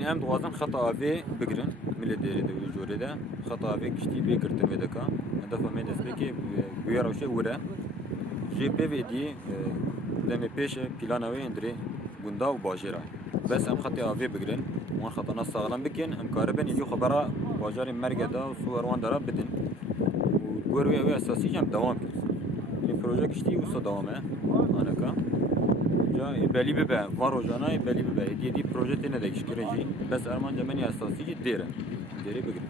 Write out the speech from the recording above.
يعني ام دوازن خطا في بقرن من الديري دو جوري ده خطا في كشتي بيكرتن ودكا دفع من اسبيكي بيرا وشي ورا جي بي في دي دمي بيش بلانوي اندري بوندا وباجيراي بس ام خطي افي بقرن وان خطا نص غلام بكن ام كاربن يجي خبره باجاري مرقدا وصور وان درا بدن وغوروي اوي اساسي جام دوام كر البروجي كشتي وصا دوامه انا كا جا بالي ببا وارو جانا بالي ببا دي بروجي تنه دايش كرنجي بس ارمان جماني اساسي ديره ديري بقرن